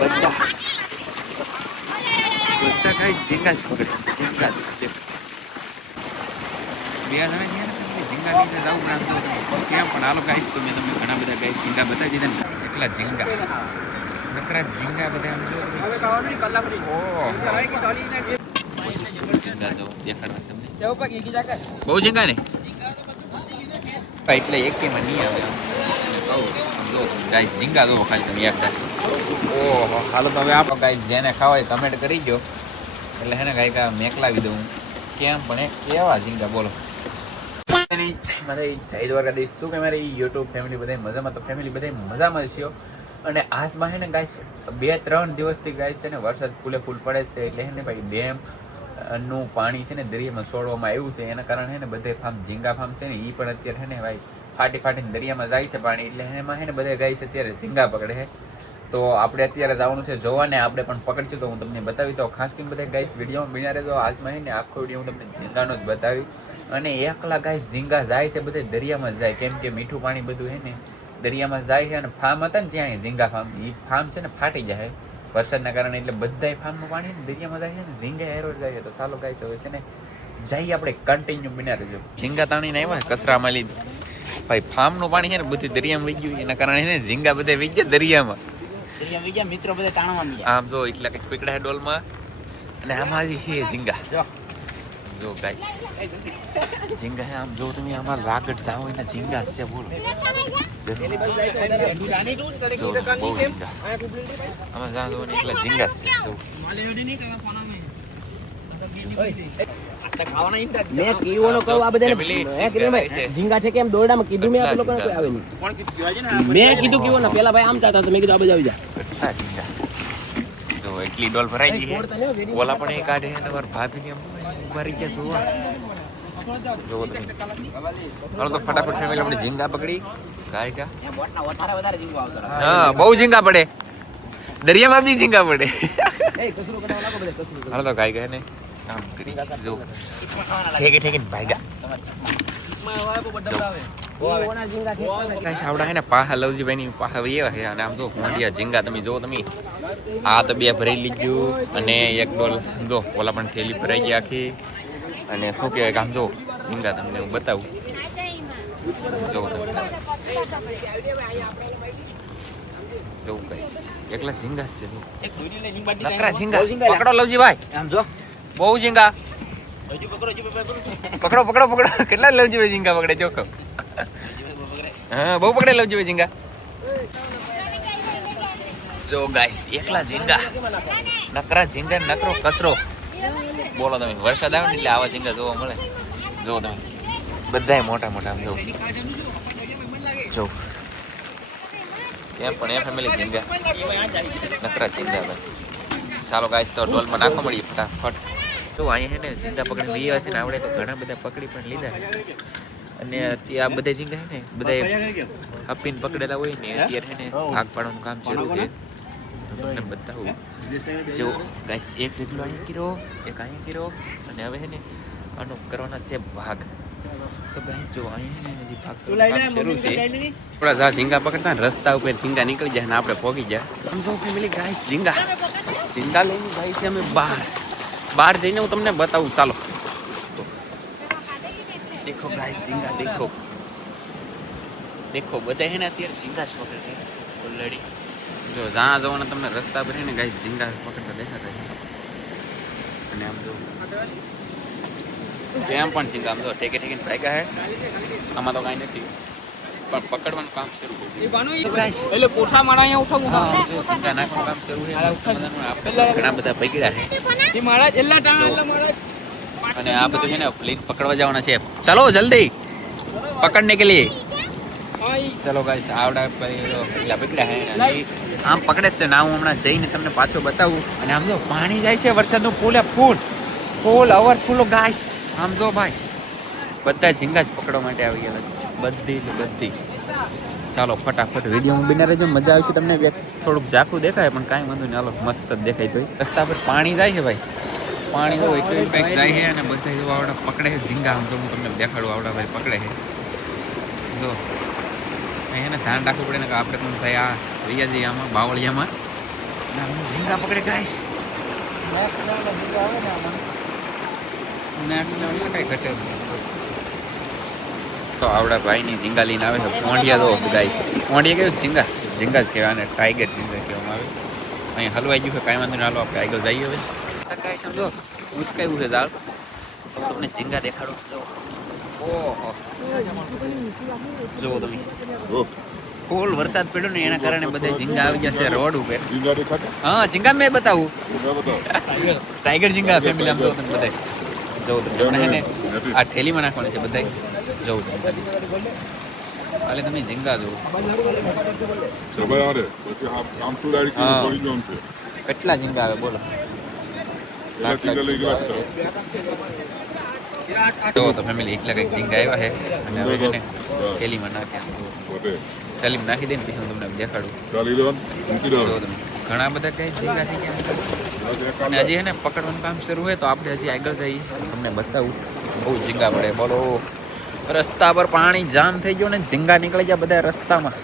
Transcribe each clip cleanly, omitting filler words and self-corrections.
બધા બધા કઈ ઝીંગા જ પકડે, ઝીંગા બે જણા ગયા ને ઝીંગા લઈને જવું પણ કેમ પણ હાલો ગાઈસ તો મેં તમને ઘણા બધા ગાઈસ ઝીંગા બતાવી દીધા ને એટલા ઝીંગા નકરા ઝીંગા બધા આમ જો ઝીંગા જો દેખાડવા તમને બહુ ઝીંગા ને એટલે એકેમાં નહીં આવે જો ગાઈસ ઝીંગા જો ખાલી તમે એકદા ઓહો હાલો તો હવે આપણો ગાઈસ જેને ખાવાય કમેન્ટ કરી દો એટલે હે ને ગાઈક મેકલાવી દઉં કેમ પણ કેવા ઝીંગા બોલો મારે જય દ્વારકાધીશ શું કે મારી યુટ્યુબ ફેમિલી બધા મજામાં તો ફેમિલી બધા મજામાં જ છો અને આજમાં હે ને ગાઈસ 2-3 દિવસથી ગાઈસ છે ને વરસાદ ફૂલે ફૂલ પડે છે એટલે હે ને ભાઈ ડેમ નું પાણી છે ને દરિયામાં છોડવામાં આવ્યું છે એના કારણે હે ને બધે ફાર્મ ઝીંગા ફાર્મ છે ને એ પણ અત્યારે હે ને ભાઈ ફાટીને દરિયામાં જાય છે પાણી એટલે એમાં હે ને બધા ગાઈસ અત્યારે ઝીંગા પકડે છે તો આપણે અત્યારે જવાનું છે જોવાને આપણે પણ પકડશું તો હું તમને બતાવી તો ખાસ કરીને બધા ગાઈસ વિડીયોમાં બન્યા રહેજો આજમાં હે ને આખો વિડીયો હું તમને ઝીંગાનો જ બતાવ્યું અને એકલા ગાઈસ ઝીંગા જાય છે બધે દરિયામાં જાય કેમ કે મીઠું પાણી બધું હે ને દરિયામાં જાય છે અને ફાર્મ હતા ને જ્યાં ઝીંગા ફાર્મ એ ફાર્મ છે ને ફાટી જાય વરસાદના કારણે એટલે બધા ફાર્મનું પાણી દરિયામાં જાય છે ને ઝીંગા હેરો જાય છે તો ચાલો ગાઈસ હવે છે ને જઈએ આપણે કન્ટિન્યુ બન્યા રહેજો ઝીંગા તાણીને આવ્યા કચરામાં લીધું ભાઈ ફાર્મનું પાણી છે ને બધું દરિયામાં વહી ગયું એના કારણે છે ને ઝીંગા બધા વહી ગયા દરિયામાં મિત્રો બધા તાણવા આમ જો એટલા કઈ પકડા ડોલમાં અને આમાં છે ઝીંગા જો ગાઈસ ઝીંગા હે આમ જો તમે આમાં લાગટ જાઓ એના ઝીંગા છે બોલો બહુ ઝીંગા આમાં જાઓ ને એટલા ઝીંગા છે જો મેં કીઓનો કહું આ બધાને મેં કીધું ભાઈ ઝીંગા છે કેમ દોરડામાં કીધું મેં આ લોકોને કોઈ આવે નહીં મેં કીધું કીઓ ના પેલા ભાઈ આમ ચાતા તો મેં કીધું આ બધા આવી જા જો એટલી ડોલ ભરાઈ ગઈ ઓલા પણ એ કાઢે ને માર ભાભી ને મારી ગયા જોવા જો તમે હાલો તો ફટાફટ ફેમિલી આપણે ઝીંગા પકડી ગાય કા વધારે ઝીંગો આવતો હા બહુ ઝીંગા પડે દરિયામાં બી ઝીંગા પડે હાલો તો ગાય ગયા ને કામ કરી જો ઠેકે ભાગ્યા આવડા હે ને પાહા લવજીભાઈ ની પાહા એવા છે અને આમ જો હોંડિયા ઝીંગા તમે જો તમે આ તો બે ભરાઈ લીધું અને એક ડોલ જો ઓલા પણ થેલી ભરાઈ ગઈ આખી અને શું કહેવાય કે આમ જો ઝીંગા તમને હું બતાવું જો જો ગાઈસ એકલા ઝીંગા છે જો નકરા ઝીંગા પકડો લવજીભાઈ આમ જો બહુ ઝીંગા પકડો કેટલા લવજીભાઈ ઝીંગા પકડે જો હા બહુ પકડે લવજીભાઈ ઝીંગા જો ગાઈસ એકલા ઝીંગા નકરા ઝીંગા નકરો કચરો બોલો તમે વરસાદ આવે ને એટલે આવા ઝીંગા જોવા મળે જો તમે બધાય મોટા મોટા જો કેમ પણ એ ફેમિલી ઝીંગા નકરા ઝીંગા ભાઈ ચાલો ગાઈસ તો ડોલમાં નાખો મળીએ ફટાફટ તો અહીંયા હે ને ઝીંગા પકડી લઈ આવે છે ને આવડે તો ઘણા બધા પકડી પણ લીધા અને ત્યાં બધા ઝીંગા હે ને બધા હપીને પકડેલા હોય ને અત્યારે હે ને ભાગ પાડવાનું કામ શરૂ છે તમને બતાવું જો ગાઈસ એક ઢગલો અહીંયા કર્યો એક અહીંયા કર્યો અને હવે હે ને આનો કરવાના છે ભાગ તો ગાઈસ જો અહીંયા હે ને ભાગ શરૂ છે થોડા જા ઝીંગા પકડતા ને રસ્તા ઉપર ઝીંગા નીકળી જાય ને આપણે પોગી જાય સમજો ફેમિલી ગાઈસ ઝીંગા લઈને ભાઈ છે અમે બહાર જઈને હું તમને બતાવું ચાલો દેખો ગાઈસ ઝીંગા દેખો બધા હે ને અત્યારે ઝીંગા જ પકડે ઓલરેડી જો જ્યાં જવાના તમને રસ્તા પર હે ને ગાઈસ ઝીંગા પકડતા દેખાતા છે અને આમ જો કેમ પણ ઝીંગા આમ જો ઠેકે ભાગ્યા હે આમાં તો કાંઈ નથી પણ પકડવાનું કામ શરૂ કર્યું એટલે કોઠા મારા અહીંયા ઉઠાવું હા જો ઝીંગા નાખવાનું કામ શરૂ છે ઘણા બધા પકડ્યા છે એ મારા એલા ટાણા મારા અને આ બધું છે ને પ્લેન પકડવા જવાના છે ચલો જલ્દી પકડને કે लिए ચલો ગાઈસ આવડા પેલા પકડ્યા હે આમ પકડે છે ને હું હમણાં જઈને તમને પાછો બતાવું અને આમ જો પાણી જાય છે વરસાદનું ફૂલ ઓવરફ્લો ગાઈસ આમ જો ભાઈ બધા ઝીંગા જ પકડવા માટે આવી ગયા બધી ચાલો ફટાફટ વિડીયોમાં બિના રહેજો મજા આવશે તમને થોડુંક ઝાખું દેખાય પણ કાંઈ વાંધો નહીં હાલો મસ્ત જ દેખાય તો રસ્તા પર પાણી જાય છે ભાઈ પાણી તો એટલું કંઈક જાય છે અને બધા જો આવડા પકડે છે ઝીંગા આમ તો હું તમને દેખાડું આવડા ભાઈ પકડે છે જો એને ધ્યાન રાખવું પડે ને કે આપણે પણ ભાઈ આ રહ્યા જઈએ આમાં બાવળિયામાં ઝીંગા પકડે ગાઈસ કઈ ઘટે તો આવડા ભાઈની ઝીંગા લઈને આવે છે પોંડિયા તો ગાઈસ પોંડિયા કેવું ઝીંગા ઝીંગા જ કહેવાય અને ટાઈગર ઝીંગા કહેવામાં આવે અહીં હલવાઈ ગયું છે કાંઈ વાંધો નહીં હાલો આપણે આગળ જઈએ હવે કાંઈ સમજો ઉસકાયું છે દાળ તો તમને ઝીંગા દેખાડો ઓહો જુઓ તમે ફૂલ વરસાદ પડ્યો ને એના કારણે બધા ઝીંગા આવી ગયા છે રોડ ઉપર હા ઝીંગા મેં બતાવું ટાઈગર ઝીંગા ફેમિલી આમ જો તમે બધા જવું તમને હે ને આ થેલીમાં નાખવાની છે બધા જવું તમે હાલે તમે ઝીંગા જુઓ કેટલા ઝીંગા આવે બોલો જો તો ફેમિલી એટલા કંઈક ઝીંગા આવ્યા છે અને હવે છે ને થેલીમાં નાખ્યા થેલીમાં નાખી દઈને પછી હું તમને દેખાડું જો તમે ઘણા બધા કંઈ ઝીંગા થઈ ગયા અને હજી છે ને પકડવાનું કામ શરૂ હોય તો આપણે હજી આગળ જઈએ તમને બતાવું બહુ ઝીંગા પડે બોલો રસ્તા પર પાણી જામ થઈ ગયો ને ઝીંગા નીકળી ગયા બધા રસ્તામાં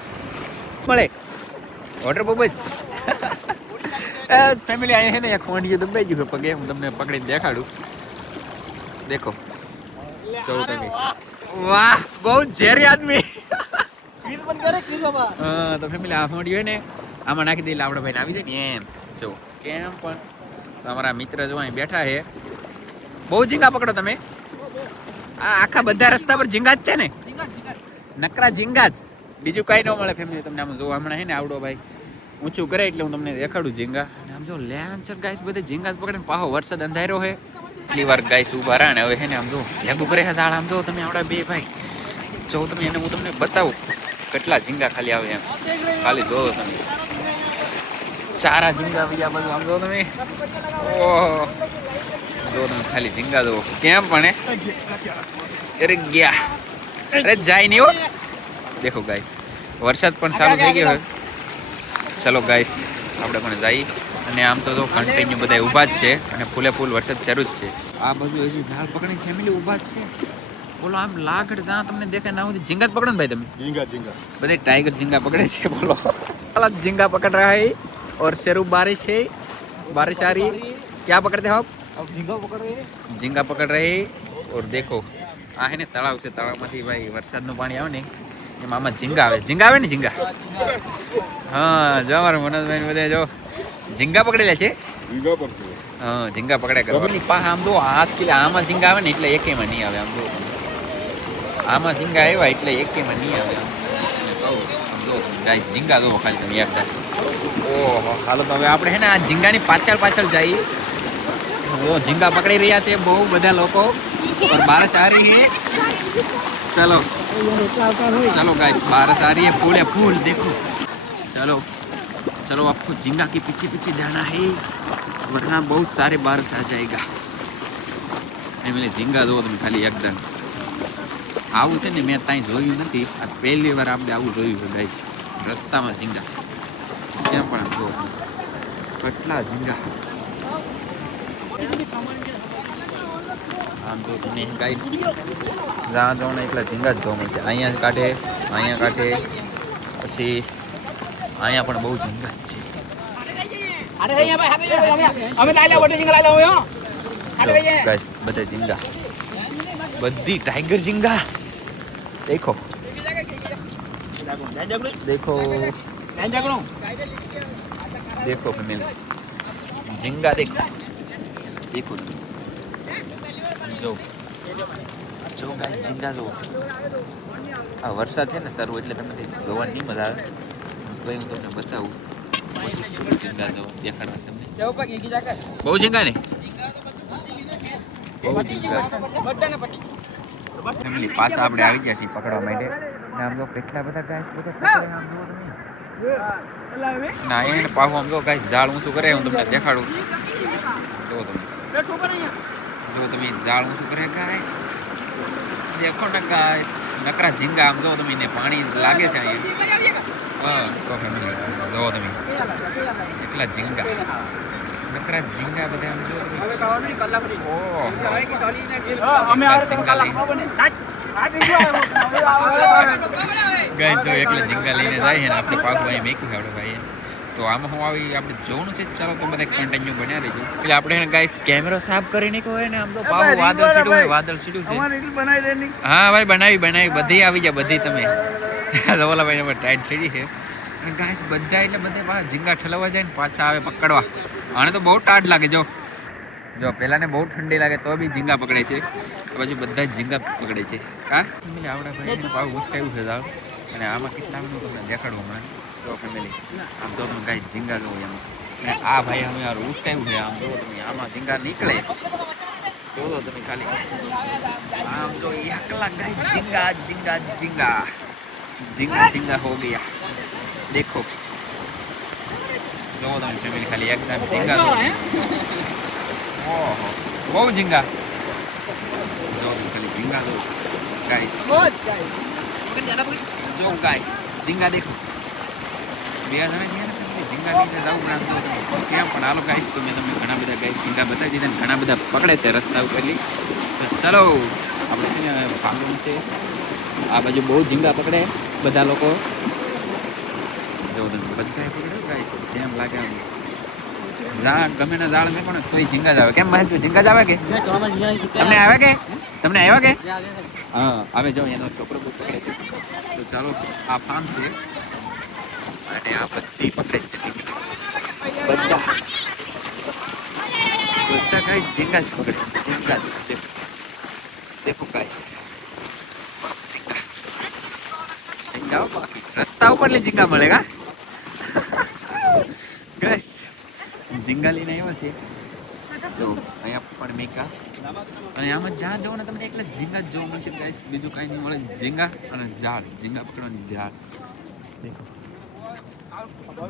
મળે વોટર બહુ જ ફેમિલી અહીંયા છે ને એક ખોંડીએ દબાઈ ગયું પગે હું તમને પકડીને દેખાડું દેખો ચૌદ વાહ બહુ ઝેરી આદમી હા તો ફેમિલી આ ખોંડી હોય ને આમાં નાખી દે એટલે આપણા ભાઈને આવી જાય ને એમ જો કેમ પણ તો અમારા મિત્ર જો અહીં બેઠા છે બહુ ઝીંગા પકડો તમે આ આખા બધા રસ્તા પર ઝીંગા જ છે ને નકરા ઝીંગા જ બીજું કઈ ન મળે ફેમિલી તમને આમ જો હમણાં હે ને આવડો ભાઈ ઊંચું કરે એટલે હું તમને દેખાડું ઝીંગા અને આમ જો લેન્ચર ગાઈસ બધે ઝીંગા જ પકડે પાહો વરસાદ અંધાર્યો છે એટલી વાર ગાઈસ ઉભા રહ્યા ને હવે હે ને આમ જો ભેગું કરે છે ઝાડ આમ જો તમે આવડા બે ભાઈ જો તમે એને હું તમને બતાવું કેટલા ઝીંગા ખાલી આવે એમ ખાલી જોવો તમે ચારા ઝીંગા બીજા બધું આમ જો તમે ઓહો જો તમે ખાલી ઝીંગા જો કેમ પણ અરે ગયા અરે જાય નહીં હો દેખો ગાઈસ વરસાદ પણ ચાલુ થઈ ગયો ચલો ગાઈસ આપણે પણ જઈએ અને આમ તો કન્ટિન્યુ બધા ઊભા જ છે અને ફૂલે ફૂલ વરસાદ ચાલુ જ છે આ બધું હજી ઝાડ પકડીને ફેમિલી ઊભા જ છે બોલો આમ લાગડ જ્યાં તમને દેખાય ના હોય ઝીંગા જ પકડો ને ભાઈ તમે બધા ટાઈગર ઝીંગા પકડે છે બોલો झींगा पकड़ रहा है और शेरू बारिश है बारिश आ रही है क्या पकड़ते हो आप झींगा पकड़ रहे हैं और देखो आ है ने तलाव से तलावમાંથી ભાઈ વરસાદનું પાણી આવે ને એમાં આમાં ઝીંગા આવે ને ઝીંગા હા જો અમારા મનોજભાઈ બધે જો ઝીંગા પકડેલા છે હા ઝીંગા પકડ્યા કરો પા આમ તો આસ કિલે આમાં ઝીંગા આવે ને એટલે એકેમાં નહીં આવે આમ તો આમાં ઝીંગા આવ્યા એટલે એકેમાં નહીં આવે આમ જો ગાઈસ ઝીંગા જો ખાલી તમે એક ઓહો હાલો તો હવે આપણે હે ને આ ઝીંગાની પાછળ જઈએ झींगा पकड़ी रहा है बहु बधा लोग और बारिश आ रही है चलो चलो गाइस बारिश आ रही है फूल फूल देखो चलो चलो आपको झींगा के पीछे पीछे जाना है वरना बहुत सारे बारिश आ जाएगा मैंने झींगा दो तुम खाली एकदम आવું છે ને મેં ત્યાં જોયું નથી આ પહેલી વાર આપણે આવું જોયું છે ગાઈસ રસ્તામાં ઝીંગા ત્યાં પણ જો કેટલા ઝીંગા આમ તો તમને ગાઈસ જ્યાં જાઓ ને એટલા ઝીંગા જ જોવા મળશે અહીંયા કાંઠે પછી અહીંયા પણ બહુ ઝીંગા જ છે ગાઈસ બધા ઝીંગા બધી ટાઈગર ઝીંગા देखो देखो देखो फैमिली झींगा देखो देखो जो जो गाइस झींगा जो आ वरसाद है ने सर એટલે તમને જોવાની નહીં મજા આવે તો હું તમને બતાવું કોશિશ કરું झींगा જો દેખાડવા તમને બહુ झींगा ને બહુ झींगा ફેમિલી પાછા આપણે આવી ગયા છીએ પકડવા માટે ને આમ જો કેટલા બધા ગાઈસ બધા પકડે આમ જો તમે ના એને પાછું આમ જો ગાઈસ ઝાડ ઊંચું કરે હું તમને દેખાડું જો તમે ઝાડ ઊંચું કરે ગાઈસ દેખો ને ગાઈસ નકરા ઝીંગા આમ જો તમે ને પાણી લાગે છે અહીંયા હા તો ફેમિલી જો તમે કેટલા ઝીંગા નકરા ઝીંગા બધા આમ જો અમે આ ઝીંગા લઈને ગાઈસ જો એકલા ઝીંગા લઈને જાય છે ને આપણે પાકું અહીં મેક્યું છે આપણે ભાઈ તો આમાં હું આવી આપણે જોવાનું છે. ચાલો તો બધા કન્ટિન્યુ બન્યા રહેજો. એટલે આપણે ગાઈસ કેમેરો સાફ કરી નાખ્યો હોય ને આમ તો પાવ વાદળ સીડ્યું છે. હા ભાઈ બનાવી બધી આવી જાય બધી તમે ઓલા ભાઈ ટાઈટ સીડી છે. અને ગાઈસ બધા એટલે બધા પાછા ઝીંગા ઠલવવા જાય ને પાછા આવે પકડવા. આને તો બહુ ટાઢ લાગે. જો પેલાને બહુ ઠંડી લાગે તો બી ઝીંગા પકડે છે. પછી બધા જ ઝીંગા પકડે છે. હા આવડા ભાઈ પાવ ઉસકાયું છે દાળ. અને આમાં કેટલા તમને દેખાડું હમણાં. તો ફેમિલી આમ તો તમે કાંઈ ઝીંગા લો એમાં. અને આ ભાઈ અમે યાર ઉસકાયું છે. આમ જો તમે આમાં ઝીંગા નીકળે જો તમે ખાલી આમ તો એકલા ગાય ઝીંગા ઝીંગા ઝીંગા ઝીંગા ઝીંગા હો ગયા. દેખો જો તમે ફેમિલી ખાલી એકદમ ઝીંગા લો. ઓહો બહુ ઝીંગા. જો ખાલી ઝીંગા લો ગાઈસ. જો ગાઈસ ઝીંગા દેખો. બે જણા ગયા ને ઝીંગા લઈને જાવ ના તો ક્યાં પણ હાલો ગાઈસ. તો મેં તમને ઘણા બધા ગાઈસ ઝીંગા બતાવી દીધા ને ઘણા બધા પકડે છે રસ્તા ઉપરથી. તો ચલો આપણે છે ને ભાગવું છે. આ બાજુ બહુ ઝીંગા પકડે બધા લોકો. જો તમે બધા પકડે ગાઈસ જેમ લાગે એમ. ઝાડ ગમે ના ઝાડ મેં પણ તોય ઝીંગા જ આવે. કેમ ભાઈ તું ઝીંગા જ આવે કે તમને આવે કે તમને આવ્યા કે? હા આવે. જો એનો છોકરો બહુ પકડે છે. તો ચાલો આ ફાર્મ છે અને આ બધી પકડે છે ઝીંગા. બધા કાંઈ ઝીંગા જ પકડે. ઝીંગા દેખો કાંઈ ઝીંગા ઝીંગા બાકી રસ્તા ઉપર ઝીંગા મળે કા ગાઈસ. ઝીંગા લઈને આવ્યા છે. જો અહીંયા પણ મેકા અને આમાં જ્યાં જવો ને તમને એટલે ઝીંગા જ જોવા મળશે ગાઈસ. બીજું કાંઈ નહીં મળે. ઝીંગા અને ઝાડ ઝીંગા પકડવાની ઝાડ દેખો.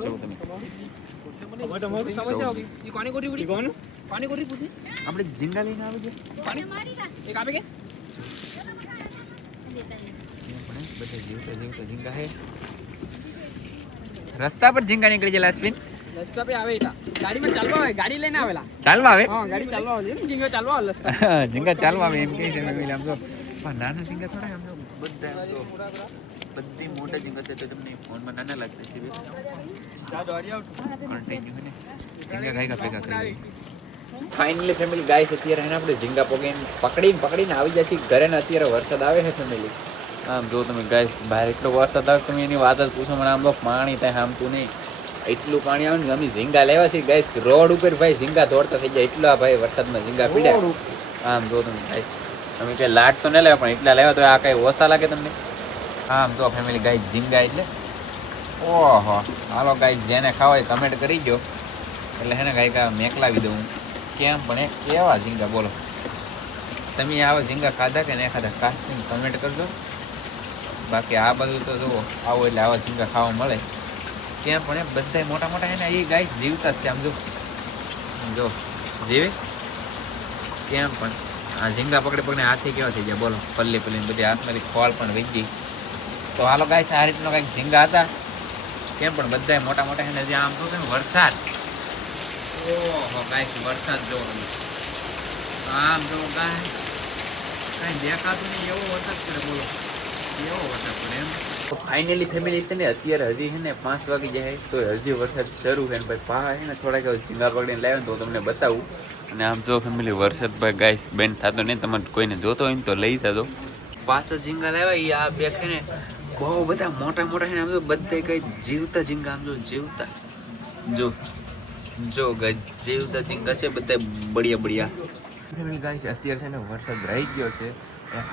જો તમે આપણે ઝીંગા લઈને આવી ગયા. બધા જીવતા ઝીંગા હે. રસ્તા પર ઝીંગા નીકળી ગયેલા સ્પિન. રસ્તા पे આવે એટલા ગાડીમાં ચાલવા આવે. ગાડી લઈને આવેલા ચાલવા આવે. હા ગાડી ચાલવા આવે. ઝીંગા ચાલવા આવે રસ્તા. ઝીંગા ચાલવા આવે એમ કહે છે ફેમિલી. આમ તો પણ નાના ઝીંગા થોડા આમ તો બધા આમ તો બધી મોટા ઝીંગા છે. તો તમને ફોનમાં નાના લાગતા છે. ફાઇનલી ફેમિલી ગાઈસ અત્યારે એને આપણે ઝીંગા પકડીને આવી જાય છે ઘરે ને. અત્યારે વરસાદ આવે છે ફેમિલી. આમ જો તમે ગાઈસ બહાર એટલો વરસાદ આવે તમે એની વાત જ પૂછો. મને આમ તો પાણી ત્યાં આમતું નહીં એટલું પાણી આવે ને. અમે ઝીંગા લેવા છે ગાઈસ રોડ ઉપર. ભાઈ ઝીંગા દોડતા થઈ જાય એટલા ભાઈ વરસાદમાં ઝીંગા પીડ્યા. આમ જો તમે ગાઈસ તમે કઈ લાટ તો ન લેવા પણ એટલા લેવા તો આ કઈ ઓછા લાગે તમને. આમ જો ફેમિલી ગાઈસ ઝીંગા એટલે ઓહો. હાલો ગાઈસ જેને ખાવા હોય કમેન્ટ કરી દો એટલે હે ને ગાઈકા મેકલાવી દઉં. કેમ પણ એ કેવા ઝીંગા બોલો. તમે આવા ઝીંગા ખાધા કે નહીં ખાધા કાસ્ટિંગ કમેન્ટ કરજો. બાકી આ બધું તો જુઓ આવો એટલે આવા ઝીંગા ખાવા મળે. કેમ પણ એ બધા મોટા મોટા છે ને એ ગાઈસ જીવતા જ છે. આમ જો જીવે કેમ પણ આ ઝીંગા પકડે હાથી કેવા થઈ ગયા બોલો. પલ્લી બધી હાથમાંથી ખોળ પણ વીજ ગઈ. તો હાલો ગાઈસ આ રીતનો કંઈક ઝીંગા હતા. કેમ પણ બધા મોટા મોટા છે ને જ્યાં આમ તો કેમ વરસાદ. ઓહો ગાઈસ વરસાદ જો આમ જો કાંઈ દેખાતું નહીં એવો વરસાદ પડે બોલો. એવો વરસાદ પડે એમ. તો ફાઇનલી ફેમિલી છે ને અત્યારે હજી છે ને 5 વાગી જાય તો હજી વરસાદ શરૂ છે ને ભાઈ પા છે ને થોડાક ઝીંગા પકડીને લાવ્યો ને તો તમને બતાવું. અને આમ જો ફેમિલી વરસાદ ભાઈ ગાઈસ બેન થતો નહીં. તમારે કોઈને જોતો હોય ને તો લઈ જજો. પાછા ઝીંગા લાવ્યા એ આ બે છે ને બહુ બધા મોટા મોટા છે ને. આમ તો બધા કઈ જીવતા ઝીંગા આમ જો જીવતા જો જીવતા ઝીંગા છે બધા બળિયા. ફેમિલી ગાઈસ અત્યારે છે ને વરસાદ રહી ગયો છે.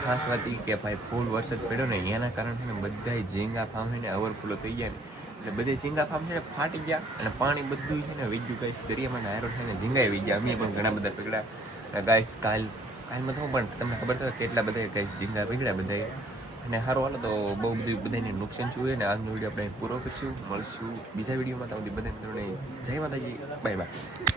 ખાસ વાત એ કે ભાઈ ફૂલ વરસાદ પડ્યો ને એના કારણે છે ને બધા ઝીંગા ફાર્મ છે ને ઓવરફ્લો થઈ ગયા ને એટલે બધે ઝીંગા ફાર્મ છે ને ફાટી ગયા અને પાણી બધું છે ને વીજ્યું ગાઈસ દરિયામાં નાયરો છે ને ઝીંગા વી ગયા. અમે પણ ઘણા બધા પકડ્યા ગાઈસ. કાલમાં તો પણ તમને ખબર તો કેટલા બધા ગાઈસ ઝીંગા પકડ્યા બધા. અને સારું હાલો તો બહુ બધું બધાને નુકસાન થયું હોય ને. આજનો વિડીયો આપણે પૂરો કરીશું. મળશું બીજા વિડીયોમાં. તો બધાને જય માતાજી. Bye bye.